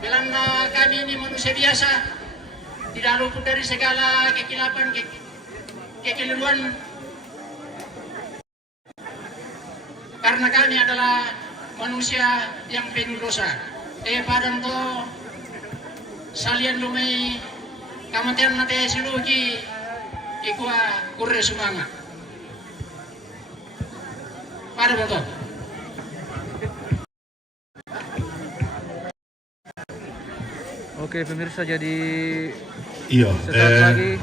Bilang kami ini manusia biasa, tidak luput dari segala kekilapan, kekeliruan. Karena kami adalah manusia yang penuh dosa. Padang to salian lumai kamatian nate siluki ikua kurre sumanga. Pada betul. Oke pemirsa, jadi iya sesaat lagi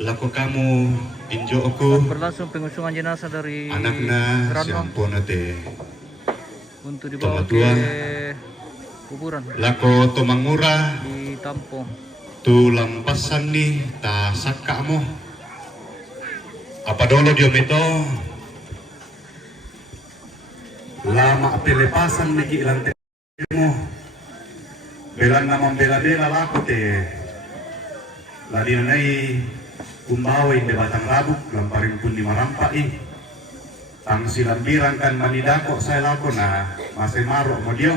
laku kamu injo aku berlangsung pengusungan jenazah dari anakna Rano siampona te untuk dibawa ke Tuan. kuburan lako to mangura di Tampung. tu lampasan ni ta saka mo apa dolo dia meto lama pelepasan niki lante mo belan na membela-bela lako te ladi nai kumbawa inde batang rabuk lamparin pun di marampai tang silambirang kan manidako saya lako na masih marok mo dia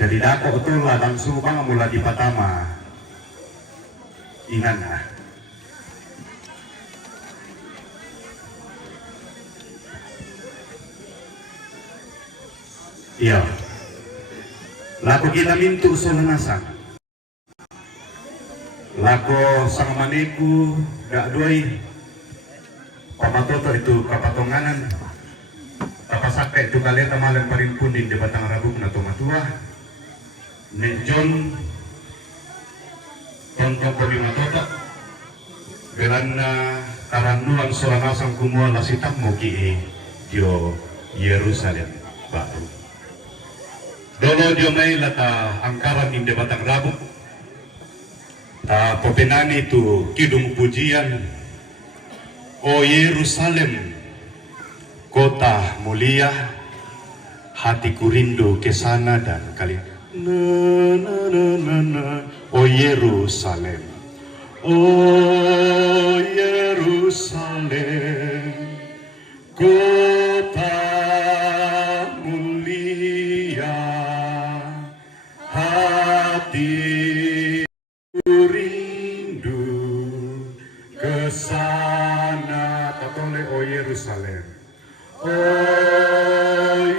jadi dako betul lah langsung bang mula di Patama inan na iya lako kita mintu solanasan lako sang maneku gak duai pamatoto itu kapatonganan kapasaka itu kalian tamalan parin pundin di batang rabuk na tomatua nek John tonton ko matoto belan na karanuan solanasang kumua lasitak mo ki dio Yerusalem baru dolo dio may lata angkaran inde batang rabuk Popenani itu kidung pujian O Yerusalem kota mulia hatiku rindu ke sana dan kalian O Yerusalem O Yerusalem kota mulia hati sana tatole O Yerusalem O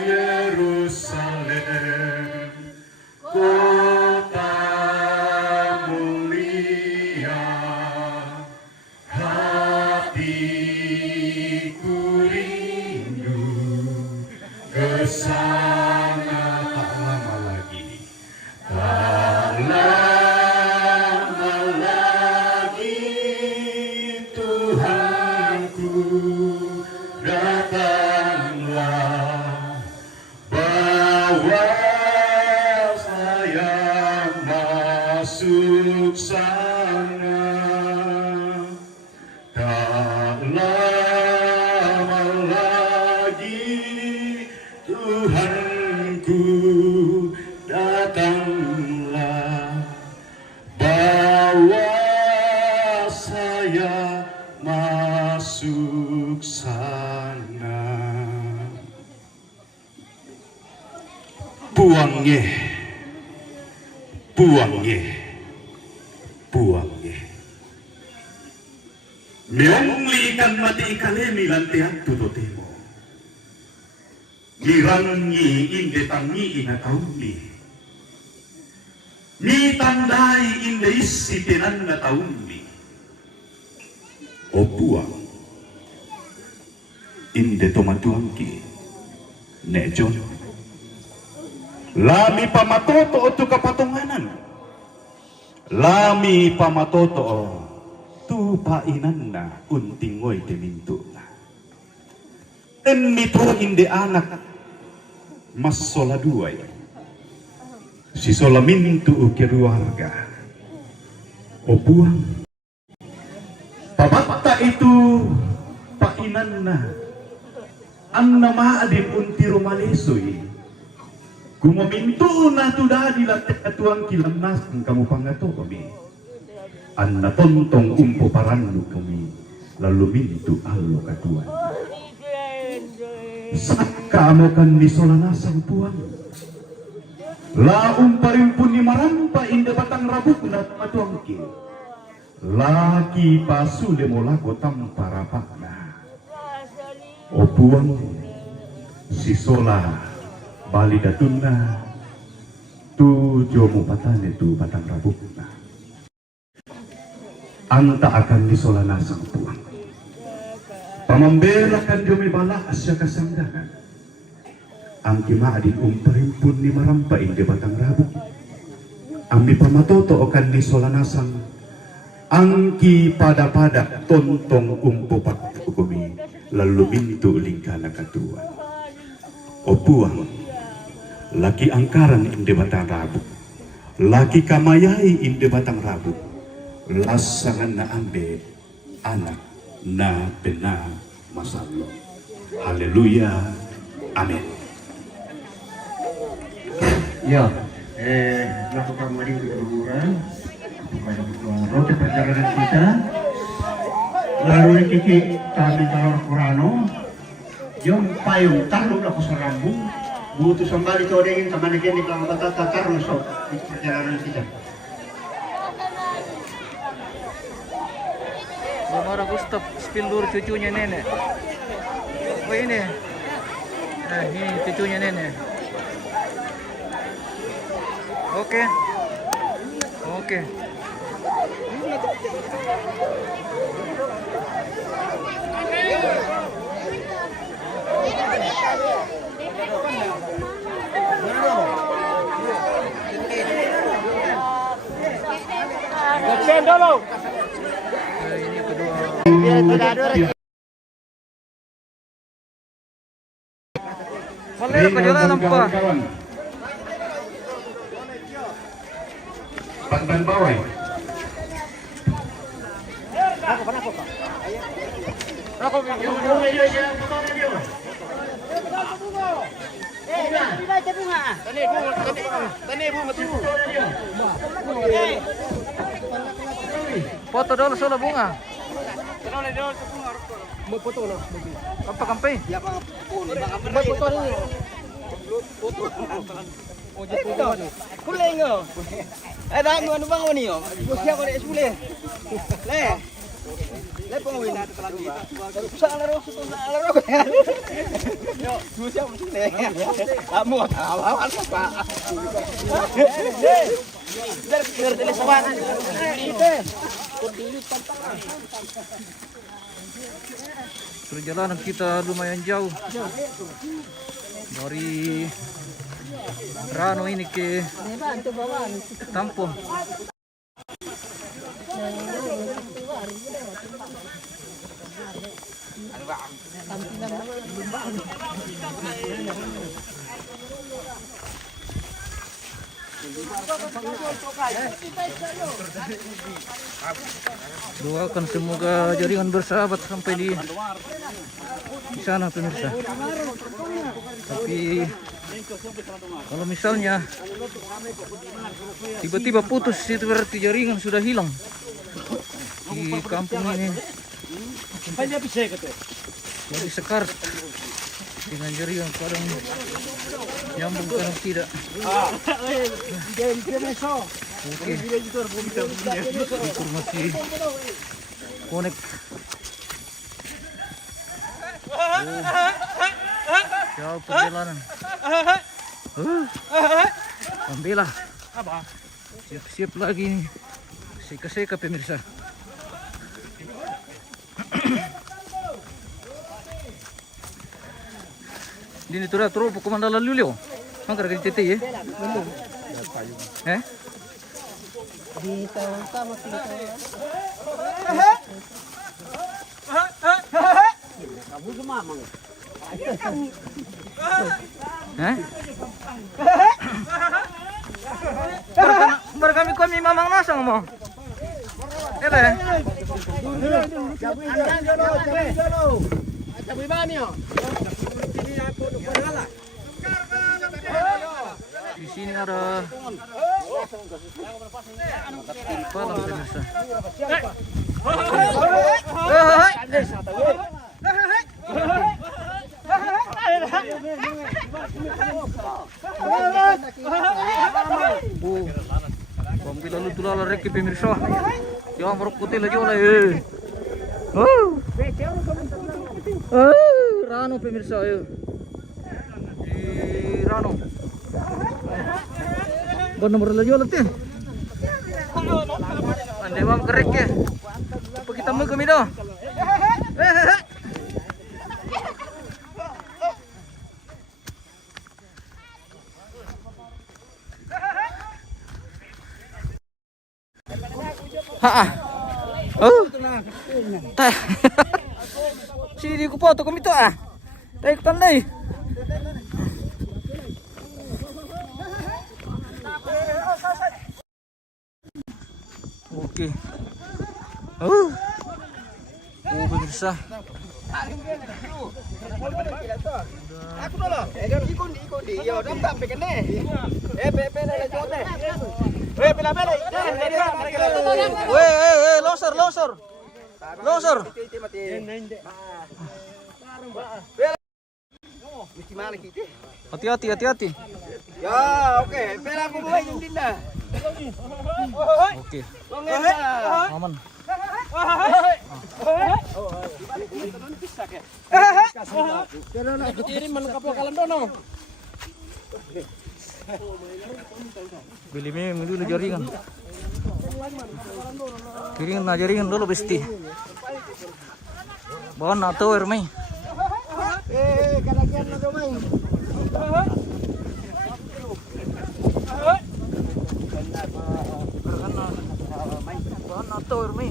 Yerusalem kota mulia hatiku rindu ke sana tak lama lagi tak lama sana tak lama lagi Tuhanku datanglah bawa saya masuk sana buangnya meongli ikan mati ikalemi lantiak tutotemo mirangi inde tangi ina taumi mi tandai inde isi tenan na taumi o buang inde tomatuangki nejon lami pamatoto o tu kapatunganan lami pamatoto o tu painan na untingoy teminto na nito inde anak mas soladuay si solaminto o keluarga o buang pabata itu painan na ang namaadin unti rumalesoy kumaminto na to dadi lahat atuang kilamnas ng kamu pangato kami. An natontong umpo paranno kami lalu minto allo katuan. Saka mo kan ni solanasang puang. La umparimpun ni marampa inda batang rabuk na matuangki. Laki pasu lemola gotam parapakna. Opuang si sola bali datuna tu jomo patane tu batang rabukna. Anta akan disola nasang puang. Pamambelakan jomi bala asya kasandangan. Angki maadin umparimpun ni marampa indi batang rabuk. Ambi pamatoto okan di solanasang. Angki pada tontong umpupat hukumi lalu mintu lingkana katuan. Opuang laki angkaran indi batang rabuk. Laki kamayai indi batang rabuk. Lasangan na ambe anak na pena masalo. Haleluya. Amin. Ya, melakukan mari keguguran roti perjalanan kita lalu kiki kami talor Kurano yung payung talong ako sa rambung buto sambali to dingin kamanikin di kang batata karusok itu perjalanan kita. Bumara Gustaf spill dulu cucunya nenek. Oh ini. Ini cucunya nenek. Oke. Oke. Ini kedua. Boleh ke jalan apa? Ban bawah. Foto dulu solo bunga. Apa kampai? Kuling oh. Ada anu bang ni oh. Siap ada sepuluh. Le. Le pengawin ada lagi. Pusang laro laro. Yo, dua siap mesti le. Kamu awal apa? Biar tulis sawan. Perjalanan kita lumayan jauh dari Rano ini ke Tampung. Doakan semoga jaringan bersahabat sampai di sana pemirsa. Tapi kalau misalnya tiba-tiba putus itu berarti jaringan sudah hilang di kampung ini. Jadi sekar dengan jaringan kadang nyambung kadang tidak. Oke. Informasi connect. Jauh perjalanan. Ambillah. Siap-siap lagi nih. Seka-seka pemirsa. Dini turah turu komanda lalu leo. Mangkar ke TT ya? Di tahun sama kita. Kamu semua mang. Kami mamang nasang mo. Ele. Di sini ada palang pemirsa. Pambil lalu tulala reki pemirsa. Yang merukuti lagi oleh. Rano pemirsa ya. Di Rano. Nomor lagi oleh teh. Andai mam kerek ya. Apa kita mau ke Mido? Tah. Sini ku foto kami tu ah. Tayo tandai. Oke. Pemirsa. Aku dulu. Ikut di. Yo, dah sampai kene. PP dah jote. Pela-pela. Longsor. Mesti mana kita? Hati-hati. Ya, oke. Pela aku bawa yang dinda. Oke. Kongen. Aman. Bili memang dulu jaringan. Jaringan dulu besti. Bawa nato ermai. Kalakian na domay. Bawa nato ermai.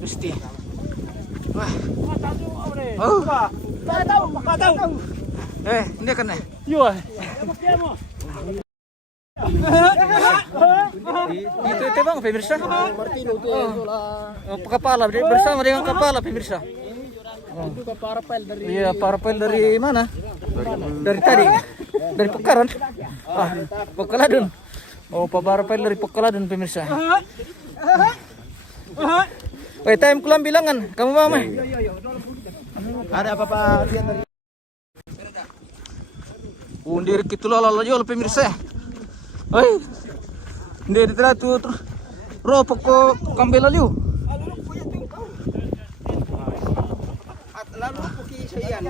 Besti. Wah. Tahu. Ini kan eh. Itu bang pemirsa. Kepala bersama dengan kepala pemirsa. Iya, parapel dari mana? Dari tadi. Dari Pekaran. Pekaladun. Oh, parapel dari Pekaladun pemirsa. Time kulam bilangan. Kamu mama? Ada apa-apa lihat dari undir gitu lalu jual pemirsa. Oi. Ndiri tu ropok ko kambela liu. lalu puki sayan.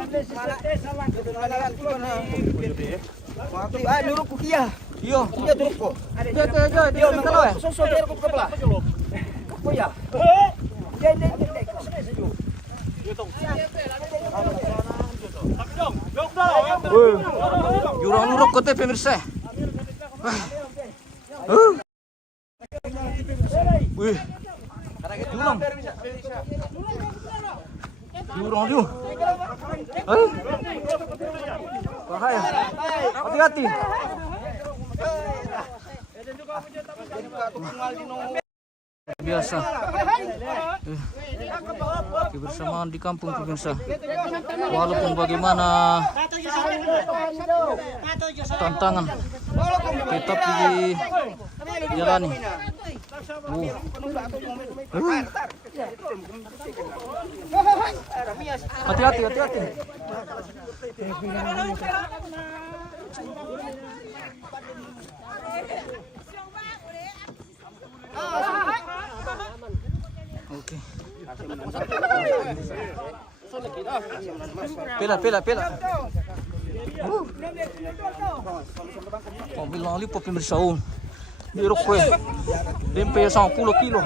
Mana nuruk puki ya. Yo. Dia turuk ko. Dia kalau ya. So ko kapla. Ko ya. Jurang nuruk kote pemirsa. Wih. Jurang. Jurang dia. Bahaya. Hati-hati. Biasa. Kebersamaan di kampung pemirsa. Walaupun bagaimana tantangan tetap dijalani. Hati-hati. Oke. Pela. Mobil lali po pemirsa. Dirok ko eh. Limpe 10 kilo.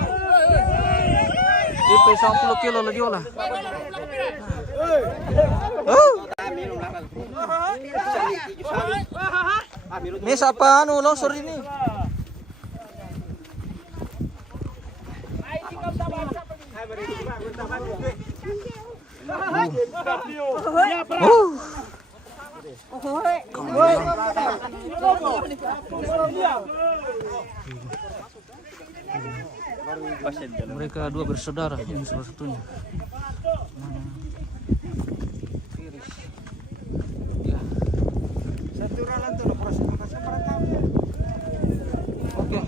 Limpe 10 kilo lagi olah. Mesa apa anu longsor ini? Mereka dua bersaudara, ini salah satunya. Oke.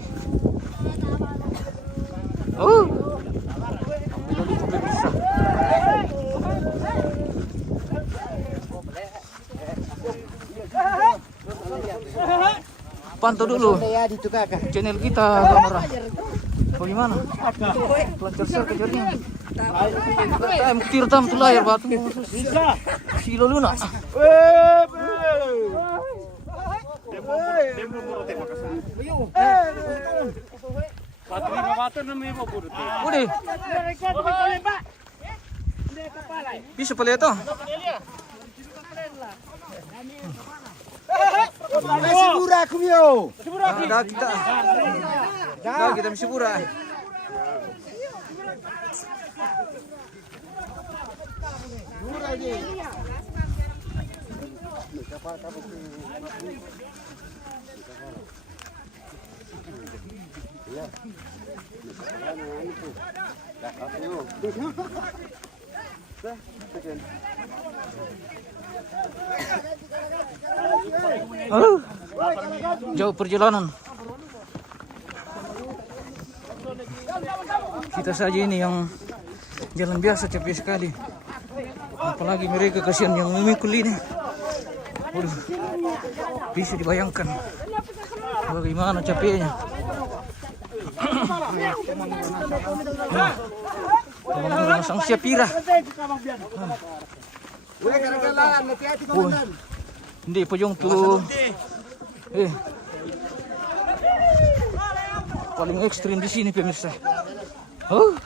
pantau dulu channel kita kamera. Bagaimana? Lancar share kejarnya. Muktir tam tu layar batu. Silo luna. Udah. Bisa pala ito. Sigura kumyo. Dah kita. Dah kita mesti pura. Jauh perjalanan. Kita saja ini yang jalan biasa capek sekali. Apalagi mereka kasihan yang memikul ini. Waduh, bisa dibayangkan bagaimana capeknya. Sang Syapira. Hindi po yung tu. Paling ekstrim di sini pemirsa. Oh.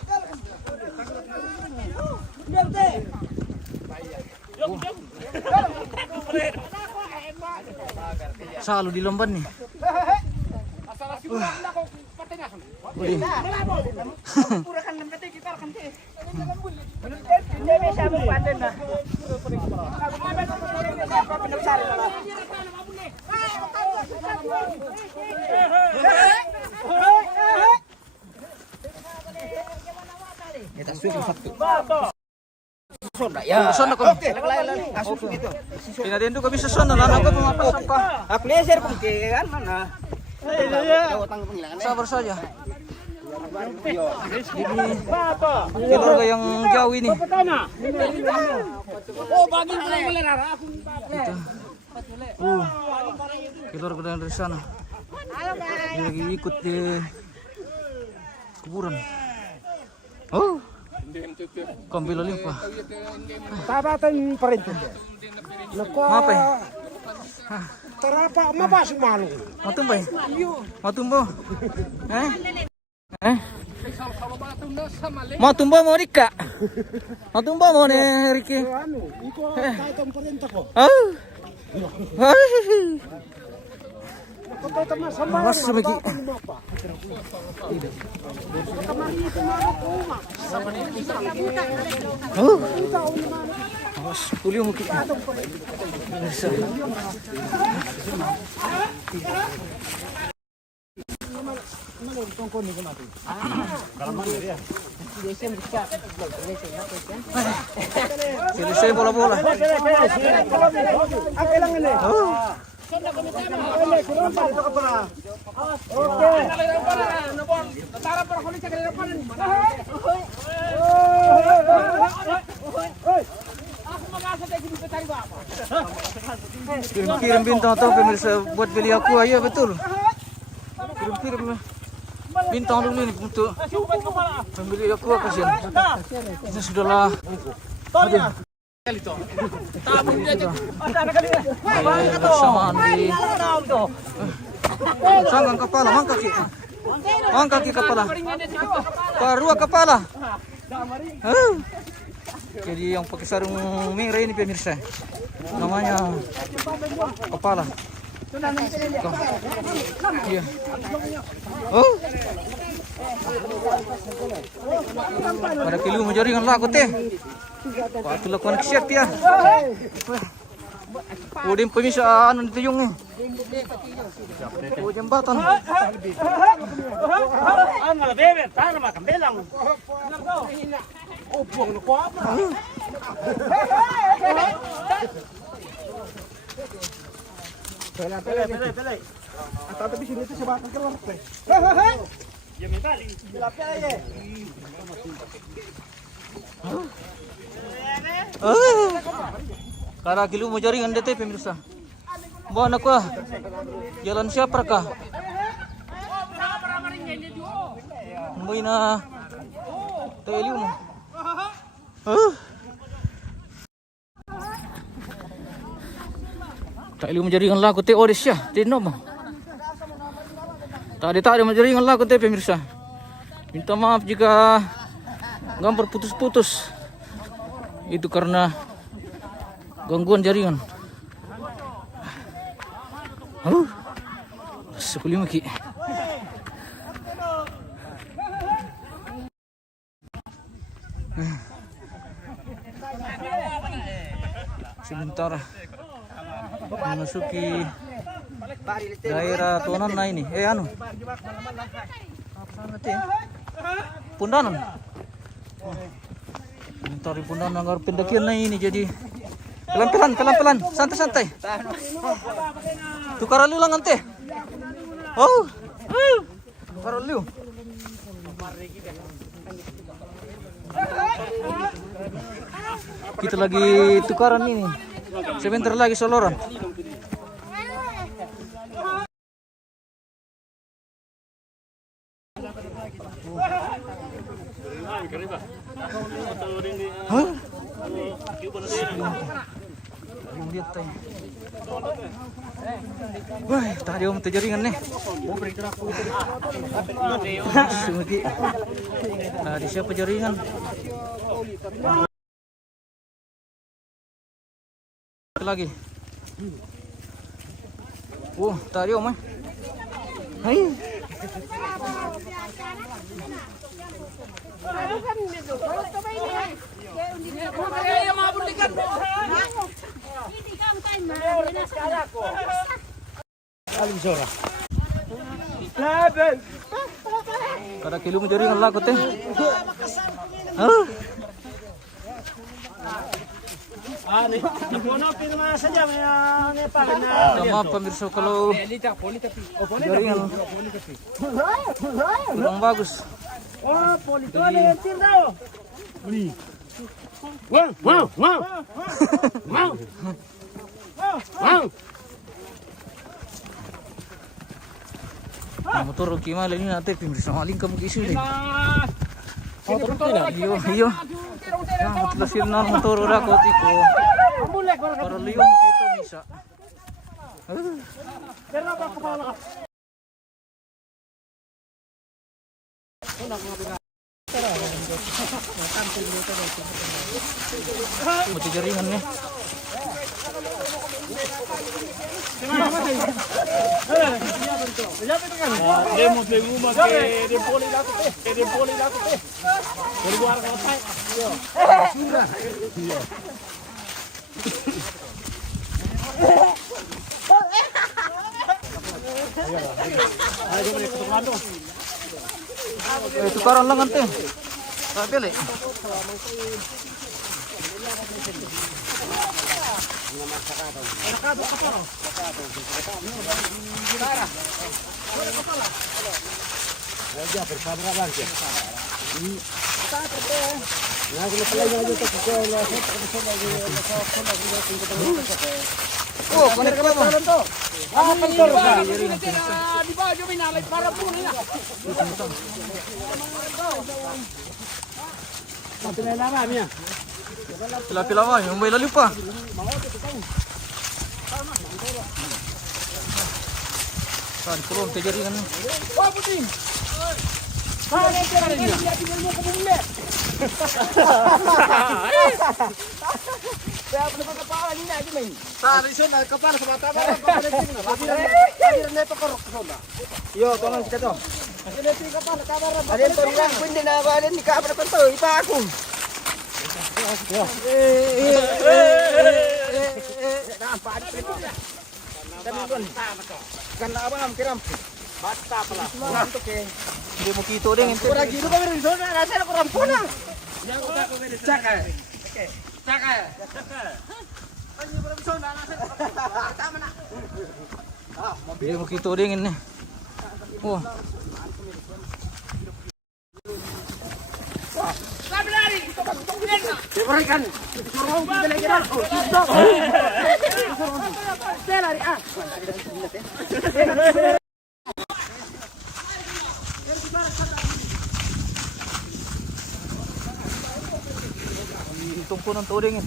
Selalu di lemban nih. Sonda ko. Pinadendo kami sa sonda na ko pumapasok ka. Pleasure kung kan mana. Sabar saja. Ini keluarga yang jauh ini. Keluarga dari sana. Dia lagi ikut di kuburan. Oh, kambil limpa. Tabatan pa rin. Apa ya? Tarapa mapasok malu. Matumbay? Matumbo? Matumbo mo Rika? Matumbo mo ni Ricky? Mas lagi. Mas kuliah mungkin. Selesai bola-bola. Kirim bintang atau pemirsa buat beli aku aja betul. Kirim bintang dulu nih untuk membeli aku kasihan. Ini sudahlah. Bersamaan di sanggang kepala, angkat kaki kepala, parua kepala. Jadi yang pakai sarung merah ini pemirsa, namanya kepala. Iya. Oh. Pada kilo mau jaringan laku teh. Patu lakukan siap ya. Udah pemirsa anu dituyung nih. Oh jembatan. Ang bebe, tayo makambelang. Oh, buang na ko. Pele. Atau tapi sini itu sebatang keluar. Ya mentali. Tilapia aja. Karena kilo mau jaringan DT pemirsa. Bawa anak gua. Jalan siapa kah? May na tayo mo. Tayo mo jaringan lagu te oris siya. Tino mo. Tadi mo jaringan lagu te pemirsa. Minta maaf jika gambar putus-putus. Itu karena gangguan jaringan. Sepuluh maki. Sementara memasuki daerah Tonan na ini. Anu? Apa sana Pundanan. Sementara Pundanan agar pendakian na ini jadi pelan-pelan, santai-santai. Tukar lu lang ante. Oh. Tukar lu. Kita lagi tukaran ini. Sebentar lagi soloran. Hah? Lihat teh. Wah, tadi om jaringan nih. Sumati. Tadi siapa jaringan? Lagi. Tadi om. Hai. Kada kilo mo jaringan lagot eh. Sama pemirsa kalau jaringan kurang bagus. Motor gimana ini nanti pemirsa maling kamu isu deh. Iyo. Nah, telasin non motor udah kotiko. Para liom kita bisa. Mati jaringan nih. Tukaran lang ante. Pili. Oh, konek ka ba? Di ba, yung minalay para po nila. Pila-pila mo, yung may lalim pa. Saan, kulong, jaringan. Oh, puting! Saan, jaringan. Tingnan mo kumuli. Kaya pa napagkapakan niya, ito may. Saan, Rizon, nagkapala sa mata mo. Pagkiran na ito karok sa sonda. Yo, tolong kita to. Alin to lang, pwede na ba? Alin, ikaw na to, ipa ako. Hindi mo kito din. Kurang kito kami rin. Nasa na kurang po na. Tsaka. Hindi mo kito din. Oh. Sabi na rin! Ito ba? Itong Berikan. Suruh kita lagi dah. Saya lari ah. Tungku ng tuding.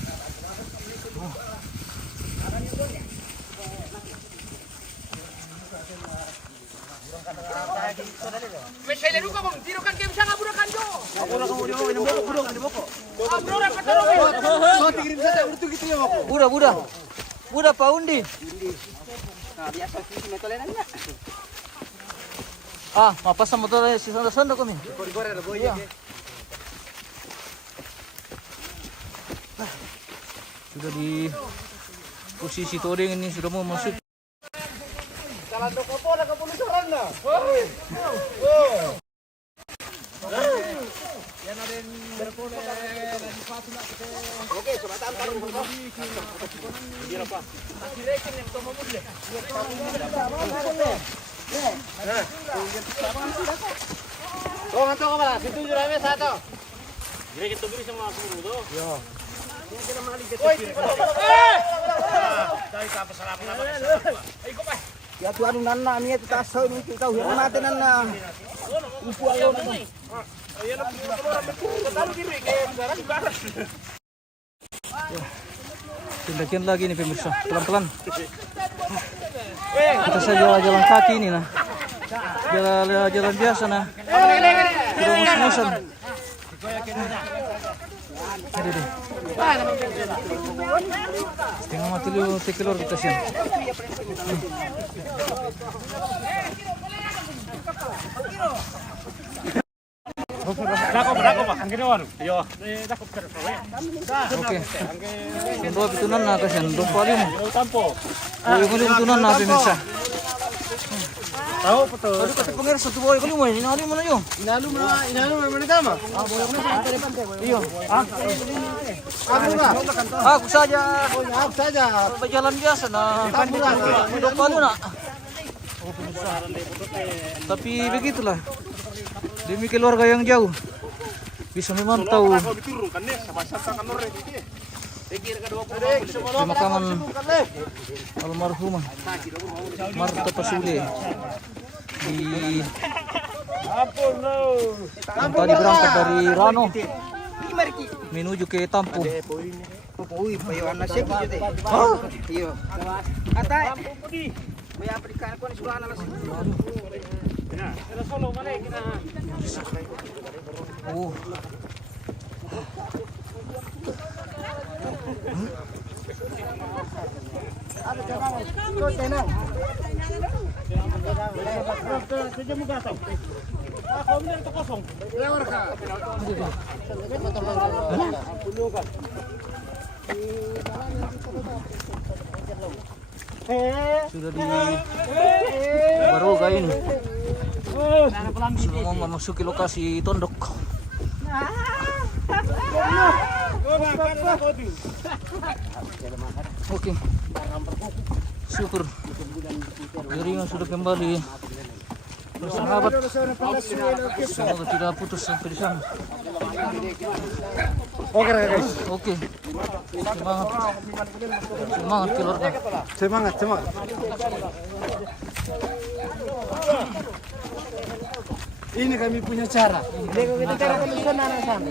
Buda paundi. Biasa sih metolenan enggak? Ah, mapasa motor si sanda kami. Gor-gor ada boy. Sudah di posisi tuding ini sudah mau masuk. Jalan do kopo ada kepolisian na. Oke, coba tampar dulu. Biar apa? Masih rekin yang tomo mulle. Oh, hantu ka pala. Situ yung rame sa ato. Dire kita beri sama aku dulu. Yo. Yan kita malig kita. Dai ka pa sarap na ba? Ay ko pa. Ya tu anu nana ni tu tasaw ni kita hormatin nana. Upu ayo na. Ayan na tayo diri kay barang barang. Tindakan lagi nih pemirsa, pelan-pelan. Kita saja jalan kaki ini nah. Jalan biasa nah. Tidak ngos-ngosan. Aduh deh. Setengah mati lu tekelor kita sih. Dako Pak, ang ginawa no? Iyo. Dako pero Oke. Untuk bitunan na kasi ndong pali mo. tampo. Uy mo bitunan na pemirsa. Tahu betul. Aduh kata pengen satu boy kali mo ini ali mo na yo. Inalo mo na tama. Ah, boy mo na Iyo. Ah, Ako na. aku saja. Ako saja. Berjalan biasa na. Ndong pali na. Oh pemirsa. Tapi begitulah. Demi keluarga yang jauh bisa memantau pemakaman almarhumah Marta Pasule di yang tadi berangkat dari Rano menuju ke Tampu. Uy, payo anak siya gitu deh. Iyo. Ata. May aplikan ko ni suwana lang. Oh. Sudah di baru kayak ini. Sudah mau memasuki lokasi tondok. Oke. Syukur. Jaringan sudah kembali bersahabat. Semoga tidak putus sampai di sana. Oke guys. Oke. Semangat. Semangat keluarga. Semangat. Ini kami punya cara. Kita cara penulisan anak sana.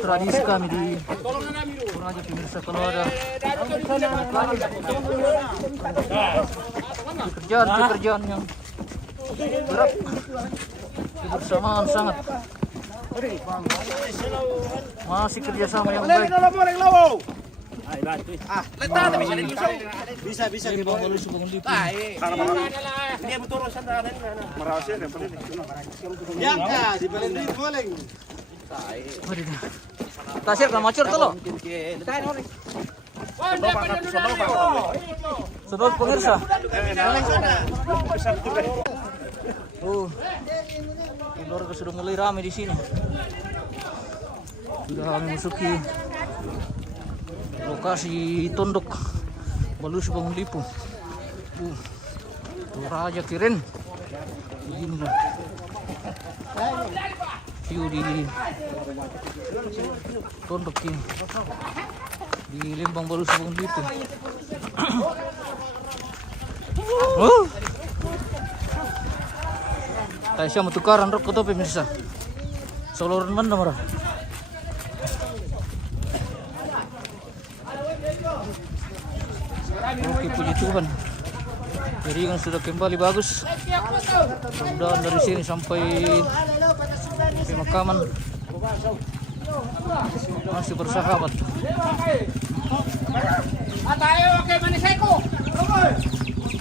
Tradisi kami di Toraja pemirsa kalau ada pekerjaan yang berat, kebersamaan sangat. Masih kerjasama yang baik. Bisa di bawah lu sebelum di Dia betul sana merasa yang paling. Yang di paling boleh. Tasir ka macur to lo. Sedot pemirsa. Keluarga sudah mulai ramai di sini. Sudah memasuki lokasi tondok Balus Bangun Lipu. Toraja keren. Begini lah. view di Tondok ini di Lembang Baru Subang Lipo. Oh. Tayo siya matukaran rok ko to pemirsa. Soloran man namara. Oke, puji Tuhan. Jaringan sudah kembali bagus. Mudah dari sini sampai pemakaman masih bersahabat. Atayo, okay, maniseko.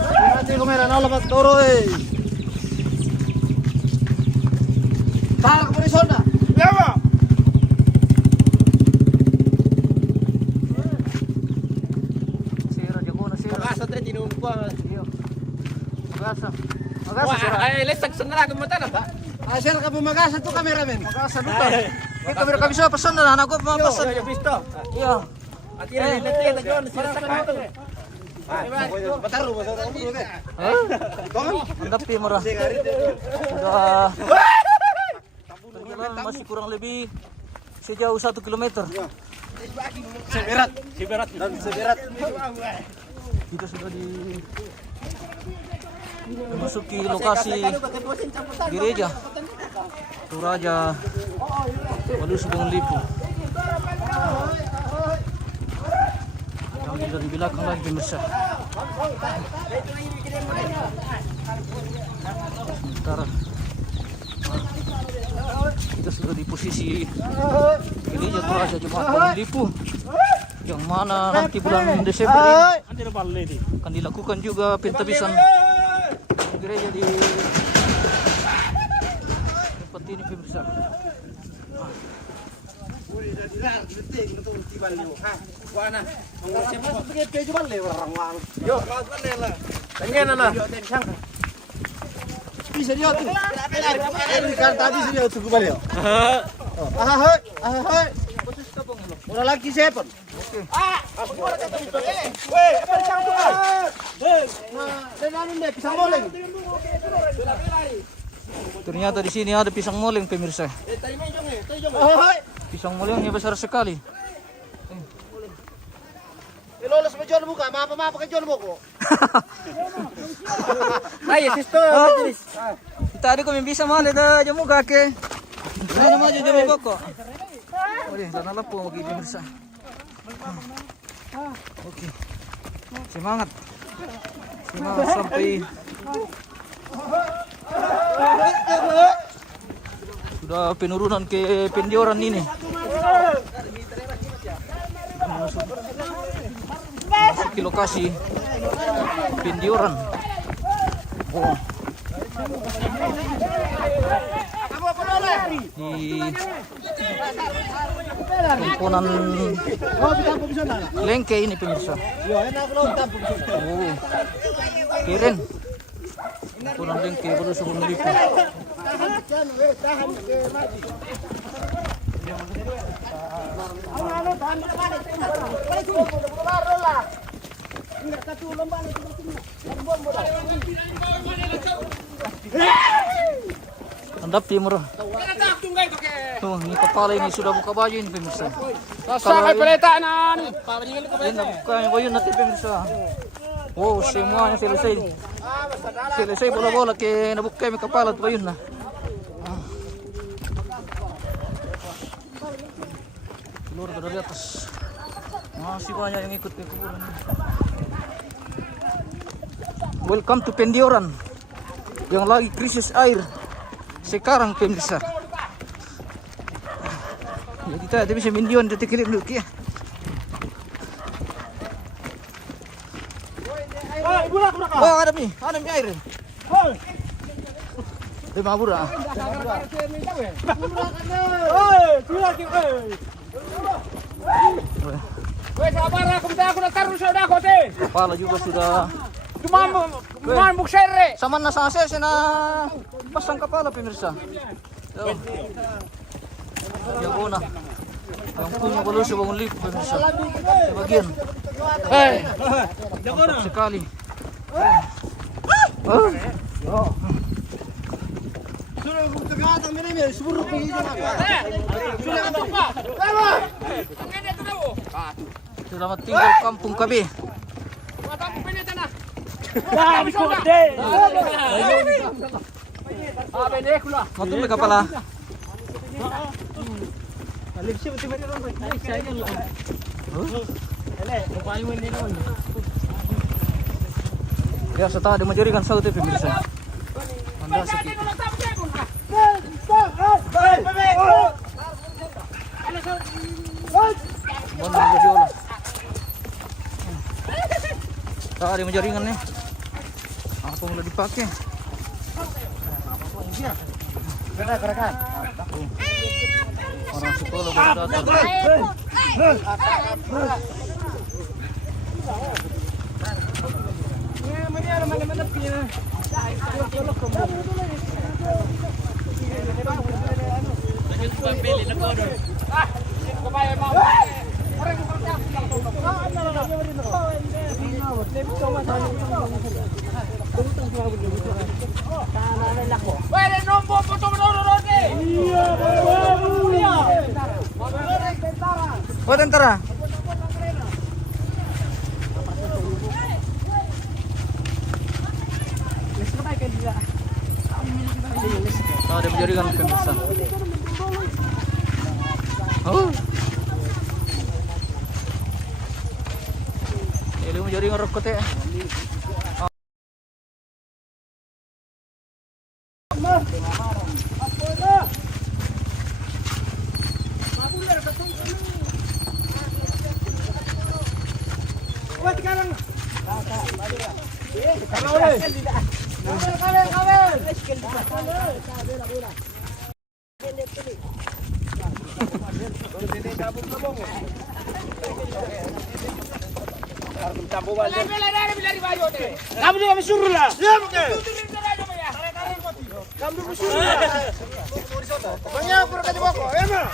Nanti kamera na lapat toro eh. Tahan ke Marisona. Sira jago na sira. Magasa tayo tinumpa. Iyo. Magasa. Magasa sira. Ay, lesag sa nalaga mo tanong ba? Sir, ka magasa to cameraman. Magasa duta. May kamera kami sa pasan na hanap ko mapasan. Yo, visto. Iya. Ati na letre ta jon sira sa kato. Bataru mo sa ulo ka. Andap ti mara. Sudah perjalanan masih kurang lebih sejauh 1 kilometer. Seberat dan seberat. Kita sudah memasuki lokasi gereja Toraja Baru Subang Lipo. Kami dari belakang lagi pemirsa. Sementara kita sudah di posisi gereja Toraja Jemaat Baru Lipo, yang mana nanti bulan Desember ini akan dilakukan juga pentabisan gereja di tempat ini pemirsa. Bisa dia tuh. Kan tadi sudah tuh kembali. Udah lagi siapa? Weh, apa campur? Dan anu nih pisang moleng. Ternyata di sini ada pisang moleng pemirsa. Pisang molengnya besar sekali. Lolos mo jual buka, mapa ka jual mo ko. Ay, sisto. Tadi kami bisa mana dah jamu kake. Mana maju jamu koko. Oke, sana lapu lagi pemirsa. Oke. Semangat. Semangat sampai sudah penurunan ke Pendioran ini. Masuk ke lokasi Pendioran. Oh. Di komponan Lengke ini pemirsa. Oh. Keren. Komponan Lengke Baru Subang Lipo. Handap timur. Tuh, ini kepala ini sudah buka baju ini pemirsa. Kalau Peletanan. ini buka baju nanti pemirsa. Oh, semuanya selesai. Selesai bola-bola ke nabuka mi kepala tu baju na. Keluar dari atas. Masih banyak yang ikut ke kuburan ini. Welcome to Pendioran. Yang lagi krisis air sekarang pemirsa. Ya kita bisa mindion detik ini dulu ya. Oh, ada nih air. Lima bura. Sabar aku nak taruh sudah kote. Kepala juga sudah. Cuma buksere. Sama na sa na pasang kepala pemirsa. Tuh. Jago na. Yang punya Baru Subang Lipo pemirsa. Di bagian. Jago na. Sekali. Selamat tinggal kampung kami. Matulog ka pala. Ya, sa tadi majorikan sa uti pemirsa. Anda sakit. Mana gajola. Tadi majaringan nih. Apa mulai dipakai? Gerak-gerakan. Orang sekolah baru datang. Oh, tentara. Oh, ada menjadikan pemirsa. Oh. Ini menjadikan rokok teh. Kamu juga disuruh lah. Iya, oke. Kamu disuruh. Banyak perkara boko, ya mah.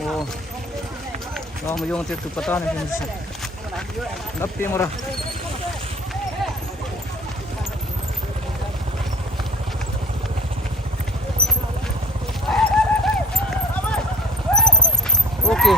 Oh. Wah, mo yung tito patan ni sa. Lapi mo ra. Okay.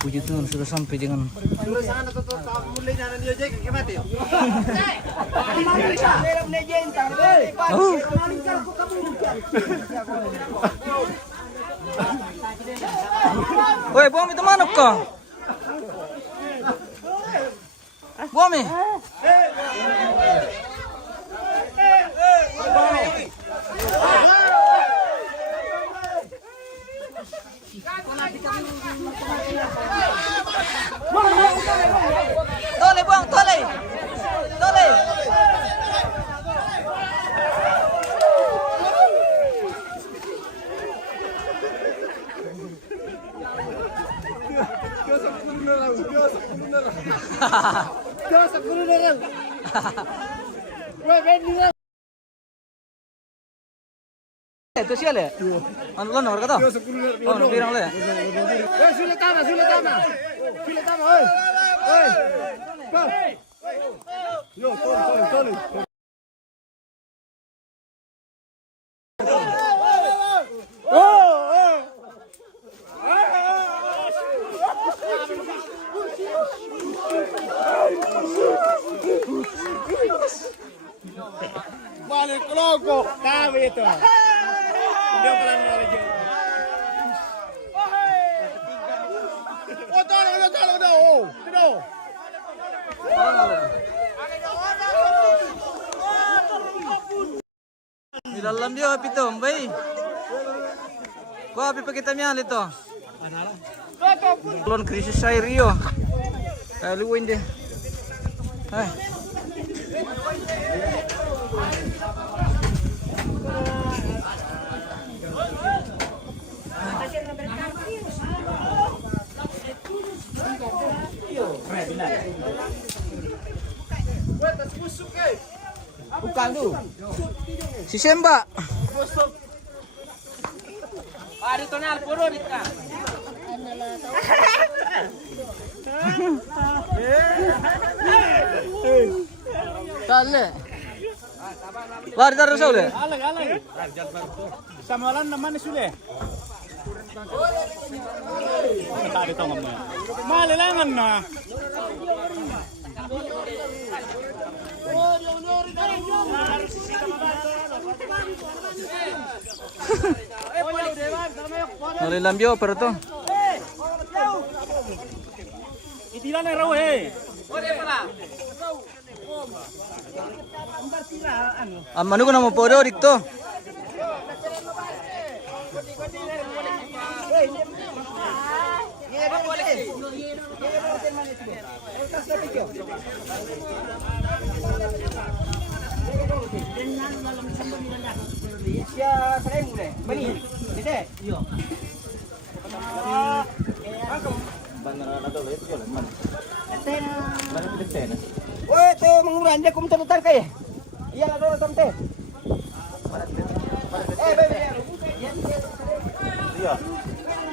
Puji Tuhan sudah sampai dengan Woi, Bomi teman kok? Bomi. Tole buang, tole. Tole. Itu sial ya? Anu kan nomor kata? Oh, pirang le. Sulit tama. Sulit tama, oi. Oi. Kom. Yo, tole. Oh. logo kami itu. Dia pelan lagi. Oh, tolong. Di dalam dia pito, bay. Ko api pakita niya lito. Klon krisis sa Rio. Kaya luwin din. Ay. Bukan tu. Si Semba. Dito na, puro dito na. Tale. Lari taruh sole. Alag. Samalan naman ni Sule. Tadi to ngomong. Malilangan na. Nalilambyo pero to. Itilan na raw eh. Manu ko na mo podo dito. Woi, tu menguran dia kum terutan kay. Iya ada tamte.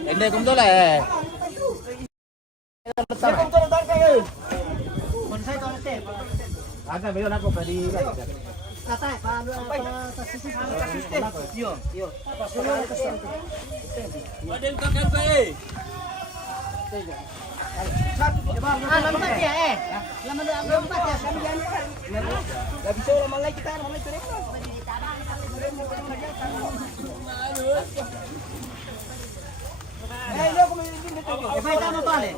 Hindi kum to le. Kum terutan kay. Agak bayo na ko pwede. Tatay, paano sa sisi sa Yo. Wadel ka kay. Lompat ya lompat ya kami jangan. Enggak bisa lama lagi kita lama lagi. Lo kumilin dito. May tama pale.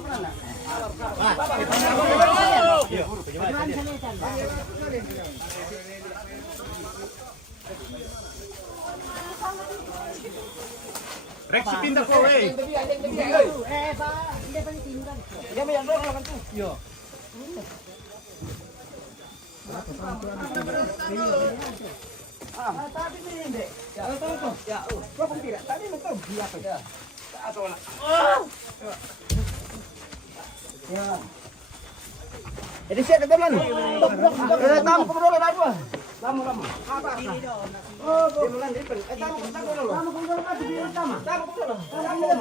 Rex pindah ko eh. Dia may ano kan tu. Yo. Tapi ni hindi. Ya, to. Ya, ko pun tidak. Tadi betul dia apa ya. Atau lah. Ya. Jadi siap teman. Tamu ke bawah lagi. Lama. Apa? Oh, bulan dia pen. Tamu dulu. Tamu ke bawah lagi pertama. Tamu ke bawah.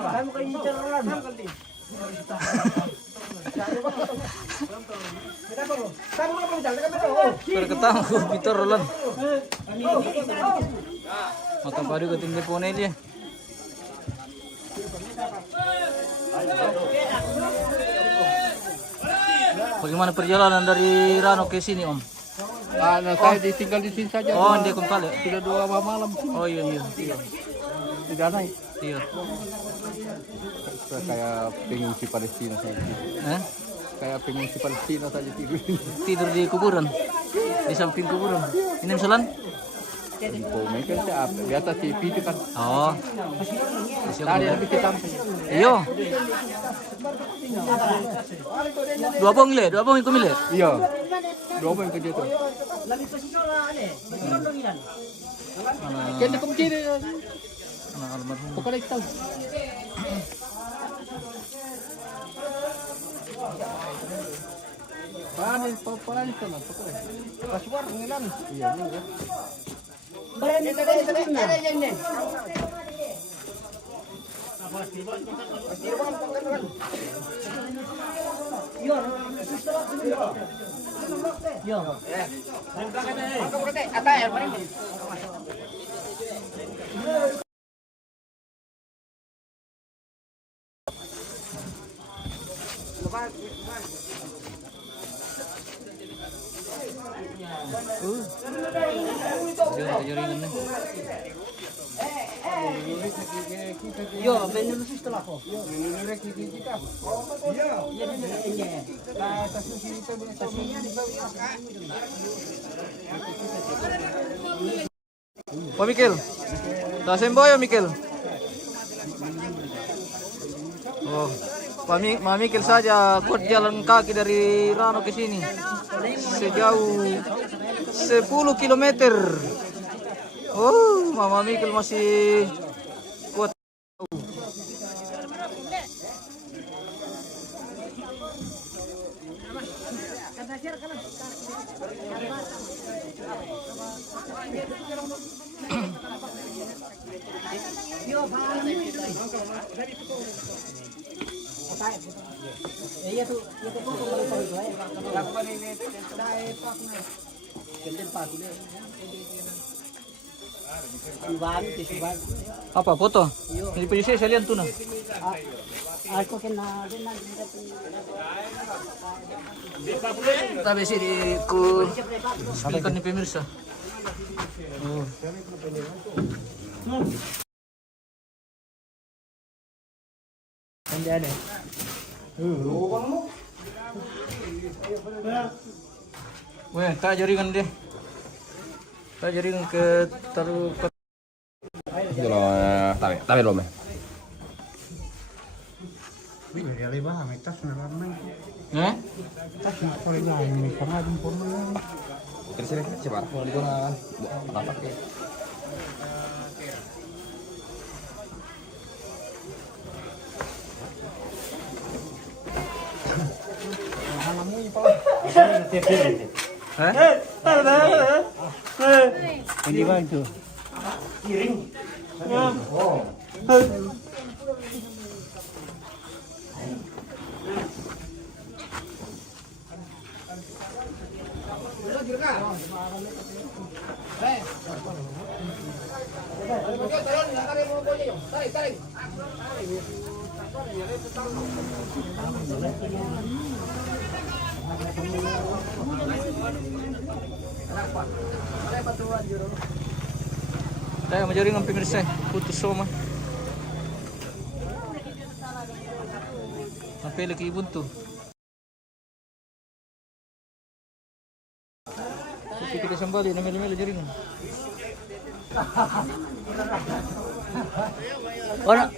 Tamu ke inceran. Tamu kali. Perketang ko Peter Roland. Matapado ka tinggal po na dia. Bagaimana perjalanan dari Rano ke sini, Om? Saya ditinggal di sini saja. Oh, hindi kembali. Sudah 2 malam. Oh iya. Tidak naik. Iya. Saya kayak pengungsi Palestina saja. Kayak pengungsi Palestina saja tidur. Tidur di kuburan. Di samping kuburan. Ini salan? Info mereka di atas TV itu kan. Oh. Tadi habis kita Iyo. Dua bong itu milik. Iya. 2 malam kerja tu. Kita kunci dia. Anak almarhum. Pokoknya kita tahu. Paran sana, pokoknya. Pasuar ngilan. Iya, iya. Jaringan nih. Yo, menulis setelah ko. Pak Mikil. Tasembo ya Mikil. Oh, Pak Mikil saja kuat jalan kaki dari Rano ke sini sejauh 10 kilometer. Oh, Mama Mikil masih kuat. Apa foto? Di polisi saya lihat tuh nah. Tapi sih ku sampaikan nih pemirsa. Oh. Weh, tak jaringan deh. Tak jaringan ke taruh ke Itu loh, tabi belum ya? eh? Kira-kira siapa? Mau di mana? Apa pakai? Hindi ba ito? Tayo majaringan pemirsa, putus semua. Sampai lagi buntu. Tapi kita sembali namanya jaringan. Orang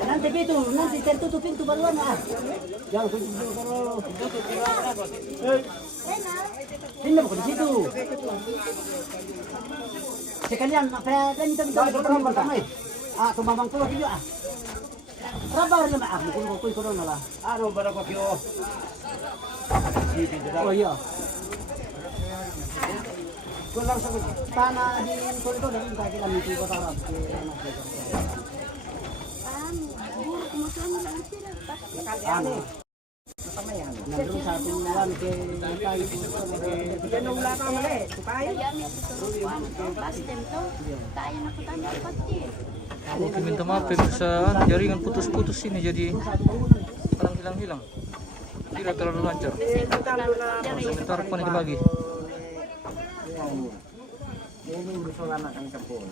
Nanti itu, nanti tertutup pintu baruan ah. Jangan tutup kalau Sini bukan di situ. Sekalian apa dan kita pertama. Ah, tumambang tuh juga ah. Sabar na maaf, kuy ko na lang. Ano ba ko kyo? Oh iya. Kung lang sa tanah di ko na yung kaya lang ito ko tawag. Buruk kumusun lang sila. Ano? Nandun sa ating nalang kay tayo po. Yan ang wala kang mali. Tayo? Pastem to. Tayo na ko tayo pati. Oke, minta maaf pemirsa, jaringan putus-putus ini jadi kadang hilang-hilang. Tidak terlalu lancar. Sebentar pun itu lagi. Ini urusan anak kan kampung.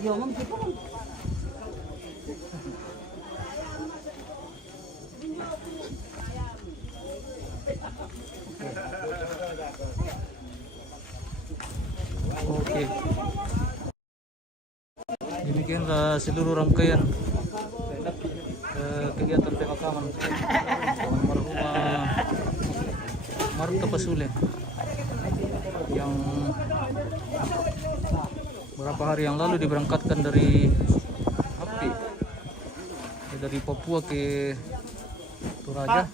Yo, mong tipo. Oke. Demikianlah seluruh rangkaian kegiatan pemakaman almarhumah Marta Pasule. yang beberapa hari yang lalu diberangkatkan dari dari Papua ke Toraja,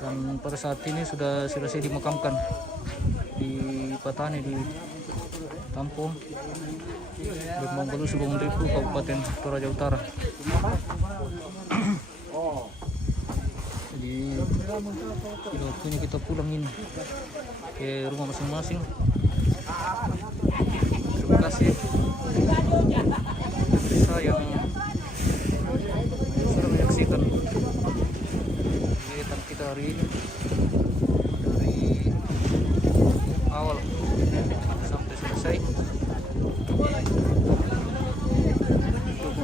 dan pada saat ini sudah selesai dimakamkan di Patani di Tampung Bembang Balu Subang Ripu, Kabupaten Toraja Utara. Jadi waktunya kita pulang ini ke rumah masing-masing. Terima kasih pemirsa yang sudah menyaksikan kegiatan kita hari ini dari awal sampai selesai.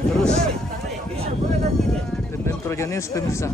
Terus dan Toraja News pemirsa.